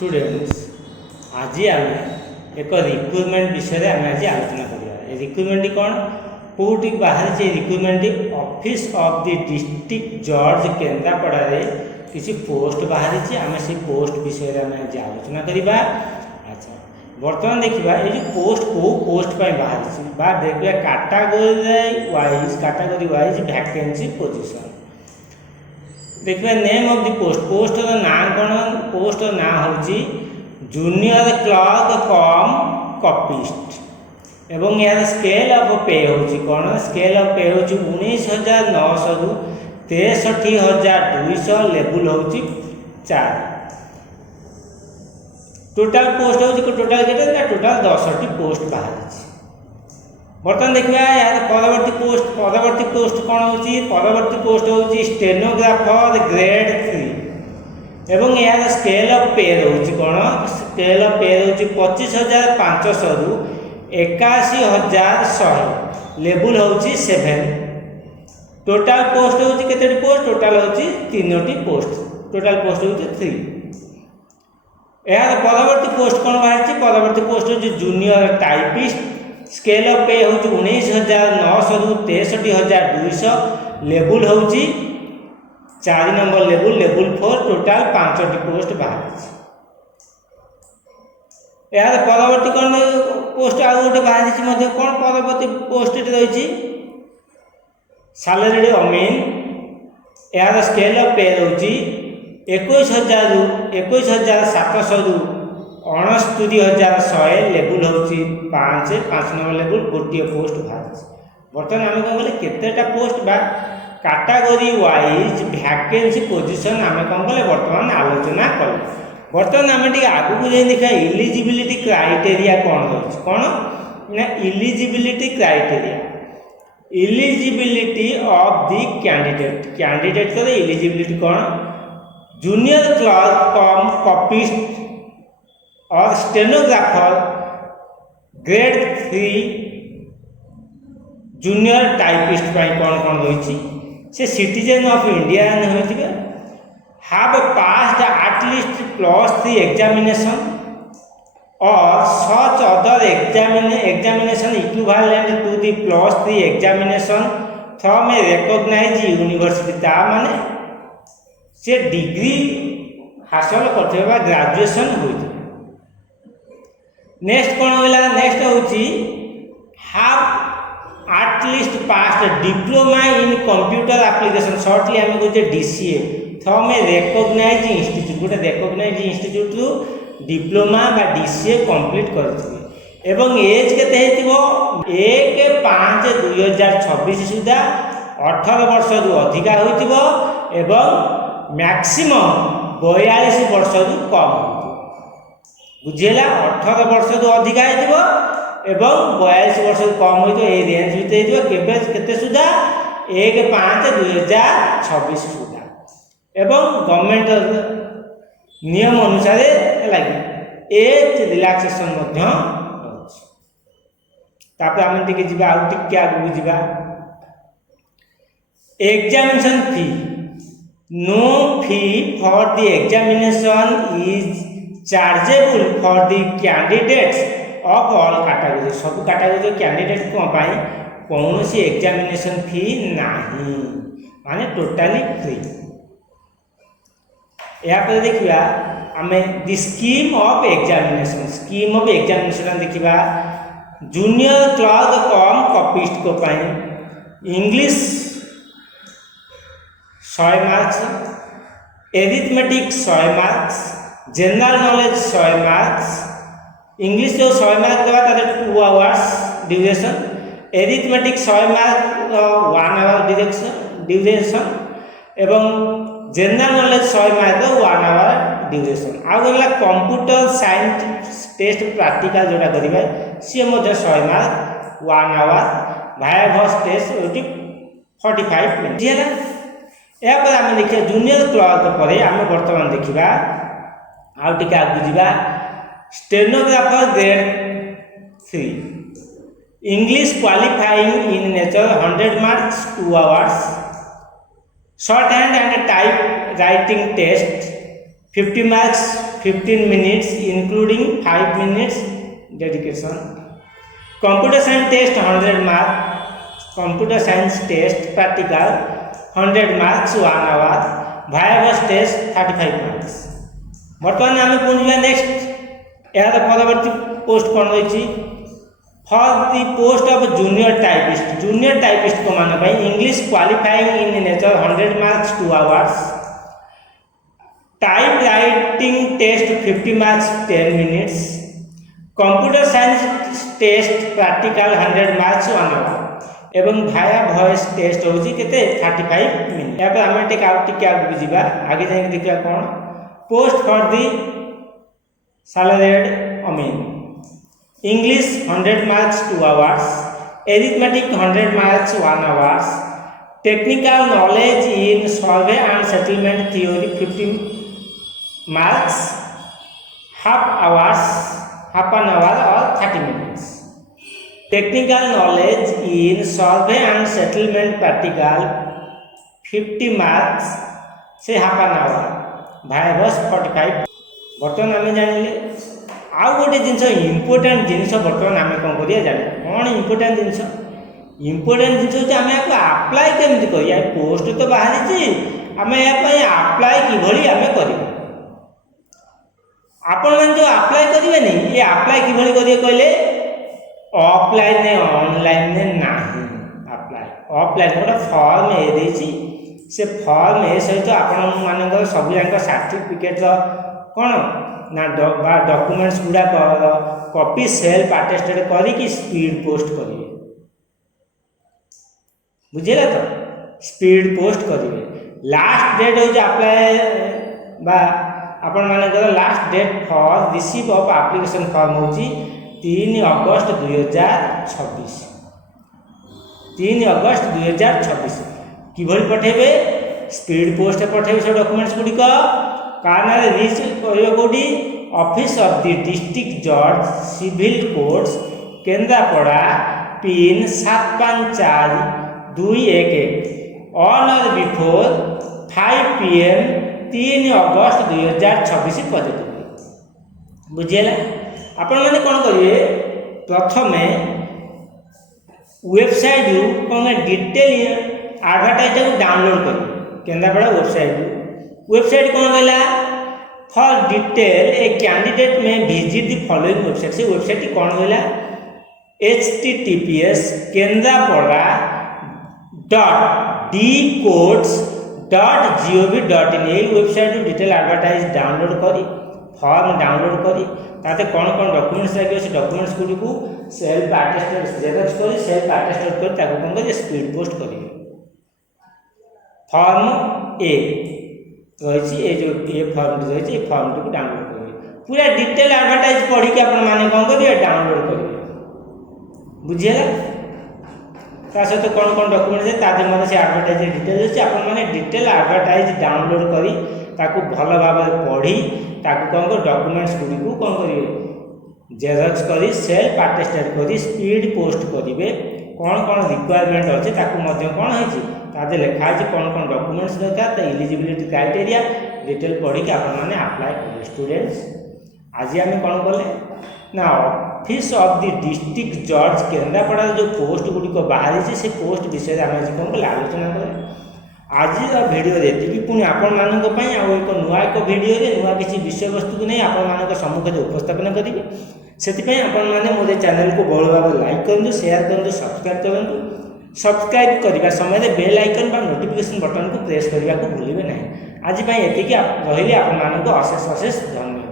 Students आज आम एक रिक्रुटमेंट विषय आम आज आलोचना करिया। रिक्रुटमेंट कौन कौटी बाहरी recruitment office of the district जज केन्द्रापड़ा रे किसी पोस्ट बाहरी आम से पोस्ट विषय आम आज आलोचना करवा। अच्छा बर्तमान देखा ये पोस्ट को पोस्ट बाहरी देखिए कैटेगरी वाइज वैकेंसी पोजीशन देखिए नेम ऑफ द पोस्टर ना कौन पोस्टर ना हूँ जूनियर क्लर्क कम कॉपिस्ट एवं यार स्केल ऑफ पे हूँ कौन स्केल ऑफ पे हूँ 19,900 रु 63,200 लेवल हूँ 4 टोटाल पोस्ट हूँ टोटाल के टोटाल 10टी पोस्ट बाहरी। बर्तमान देखा यार परवर्ती पोस्ट कौन हो परवर्ती पोस्ट हूँ स्टेनोग्राफर ग्रेड 3 एवं यार स्केल ऑफ पे रोच कौन स्केल ऑफ पे रोच 25,500 रु 81,100 लेवल हूँ 7 टोटाल पोस्ट हूँ के पोस्ट टोटाल हूँ 3टी पोस्ट टोटाल पोस्ट हूँ 3 यार परवर्ती पोस्ट कौन बाहरी परवर्ती पोस्ट हूँ जूनियर टाइपिस्ट स्केल ऑफ पे हूँ 19,900 रु 63,200 लेवल हूँ 4 नंबर लेवल 4 टोटाल 5टी पोस्ट बाहरी। यार परवर्ती कौन पोस्ट आउ गोटे बाहरी कौन परवर्ती पोस्ट रही सालरीड अमीन यार स्केल ऑफ पे रही 21,000 रु 21,700 रु 69,100 लेवल हूँ 5 नंबर लेवल गोटे पोस्ट बाहरी। बर्तमान आम कौन कले केतेटा पोस्ट बा कैटेगरी वाइज वैकेंसी पोजीशन आम कौन कले बर्तमान आलोचना कले। बर्तमान आम टे आगू जाए देखा इलिजिबिलिटी क्राइटेरिया कौन रही कौन ना eligibility criteria eligibility of the candidate को इलिजिबिलिटी कौन जूनियर क्लर्क कम कॉपिस्ट और स्टेनोग्राफर ग्रेड 3 जूनियर टाइपिस्ट कौन कौन रही से सिटीजन ऑफ इंडिया होते हैव पास्ड एटलिस्ट +3 एग्जामिनेशन और such other examination equivalent to the +3 examination from a recognised university माने से डिग्री हासिल करते ग्रेजुएशन होती। नेक्स्ट कौन होगा नेक्स्ट हूँ have at least passed diploma in computer application shortly आम कहे DCA from a recognised institute गोटे रिकॉग्नाइज्ड इंस्टीट्यूट रु डिप्लोमा बा DCA कंप्लीट करथिबे एवं एज केते हेतिबो 1/5/2026 सुधा 18 वर्ष रु अधिका होइतिबो एवं मैक्सिमम 42 वर्ष रु कम बुझेगा 18 वर्ष रु अधिका होइतिबो एवं 42 वर्ष रु कम होइतो ए रेंज भितर केबे केते सुधा 1/5/2026 सुधा एवं गवर्नमेंट नियम अनुसार लगे एज रिलैक्सेशन आम टे जी आगे जा examination fee no fee for the examination is chargeable for the candidates of all category सब कैटेगरी कैंडिडेट कौन सी एग्जामिनेशन फी नहीं माने टोटाली फ्री। यहाँ देखा आम दि स्कीम ऑफ एग्जामिनेशन देखा जूनियर क्लर्क कम कॉपिस्ट को English 100 marks arithmetic 100 marks general knowledge 100 marks English जो 100 मार्क देवा 2 hours duration arithmetic 100 mark 1 hour duration एवं general knowledge 100 mark 1 hour duration आगला कंप्यूटर साइंस टेस्ट प्रैक्टिकल जोड़ा करेंगे सी 100 mark 1 hour viva test 45 minute है। यापर आम देखिए जूनियर क्लर्क पर आम बर्तमान देखा आउ टे आगे जा stenographer grade 3 English qualifying in nature 100 marks 2 hours shorthand and typewriting test 50 marks 15 minutes including 5 minutes dedication. Computer science test 100 marks, computer science test practical 100 marks 1 hour, viva test 35 marks. बर्तमान आम पुणी next यार परवर्ती post कौन रही for the post of junior typist को मान English qualifying in nature 100 marks 2 hours, typewriting test 50 marks 10 minutes, computer science test practical 100 marks 1 hour एवं भाया वॉइस टेस्ट होची केते 35 मिनट। या आम टिके आगे जीवा आगे जाके देखिया कौन post for the salaried English 100 marks 2 hours, arithmetic 100 marks 1 hours, technical knowledge in survey and settlement theory 50 marks, half an hour or 30 minutes. Technical knowledge in survey and settlement practical 50 marks से half an hour, viva 45। बर्तमान आम जानिले आउ गोटे जिनस important जिनस बर्तमान आम कौन करिया जाने कौन इम्पोर्टाट जिनस होची आम या आप्लाय केमती करिया पोस्ट तो बाहरी आम या आप्लाय किभली आम करिया आपण मैंने जो आप्लाय करेंगे ये आप्लाय किभली करिए कहले ऑफलाइन ऑनलाइन नहीं आप्लाय ऑफलाइन गोटे फॉर्म ए देछि से फॉर्म ए सहित आपण मानकर सब जाक सर्टिफिकेट कौन ना डॉक्यूमेंट्स गुड़ाक कॉपी सेल्फ अटेस्टेड करी स्पीड पोस्ट करेंगे बुझेगा तो स्पीड पोस्ट करेंगे। लास्ट डेट हो अप्लाई बा आपण मानकर last date for receive of application form होची 3 अगस्त 2026 3 अगस्त 2026 किभली पठेबे स्पीड पोस्ट पठेबे से डॉक्यूमेंट्स गुड़िक काना रिच करियो कोडी ऑफिस ऑफ द डिस्ट्रिक्ट जज civil courts Kendrapara pin 754211 on और बिफोर 5 PM 3 अगस्त 2026 पॉजिटिव बुझेला। आपण मैंने कौन करिए प्रथम वेबसाइट कौन डिटेल एडवर्टाइज डाउनलोड करेंगे केंद्रापड़ा वेबसाइट कौन कहला फॉर डिटेल ए कैंडिडेट में विजिट द फॉलोइंग वेबसाइट से वेबसाइट कौन कहला https केंद्रापड़ा .dcodes.gov.in यही वेबसाइट डिटेल एडवर्टाइज डाउनलोड करी फॉर्म डाउनलोड करी ताते कौन कौन डॉक्यूमेंट्स लगे से डॉक्यूमेंट्स गुडी को सेल्फ अटेस्टेड जेरॉक्स करी सेल्फ अटेस्टेड करी ताको कौन करी स्पीड पोस्ट करी फॉर्म ए रही ये जो ये फॉर्म रही ये फॉर्म को डाउनलोड करेंगे पूरा डिटेल एडवर्टाइज पढ़ी के आपण माने कौन करिए डाउनलोड करेंगे बुझेला। ता सहित कौन कौन डॉक्यूमेंट है तादे मने से एडवर्टाइज डिटेल अछि आपण माने डिटेल एडवर्टाइज डाउनलोड करी ताकू भल भाव पढ़ी ताकू कौन कर डॉक्यूमेंट्स गुडी को कौन करिए जेरॉक्स करी सेल्फ अटेस्टेड करी स्पीड पोस्ट करिवे कौन कौन रिक्वायरमेंट अछि ताकू मध्ये कौन है तादे लिखा है कौन कौन डॉक्यूमेंट्स दरकार तो एलिजिबिलिटी क्राइटेरिया डिटेल पढ़ी के आपण माने अप्लाई करें स्टूडेंट्स। आज आम कौन कले ना ऑफिस ऑफ द डिस्ट्रिक्ट जज केंद्रापड़ा जो पोस्ट गुड़िक बाहरी से पोस्ट विषय आम आज कौन कले आलोचना करें आज भिडियो ये पुणी आपण मानक एक नुआ एक भिडियो नुआ किसी विषय वस्तु को नहीं आपण मान सम्मुखें उपस्थापन करी से आपण मैंने मोर चैनल को बहुल भाव लाइक करूँ शेयर करूँ सब्सक्राइब करूँ सब्सक्राइब करने समय बेल आइकन बा नोटिफिकेशन बटन को प्रेस करने को भूलिए ना। आज ये रही आपण अशेष अशेष धन्यवाद।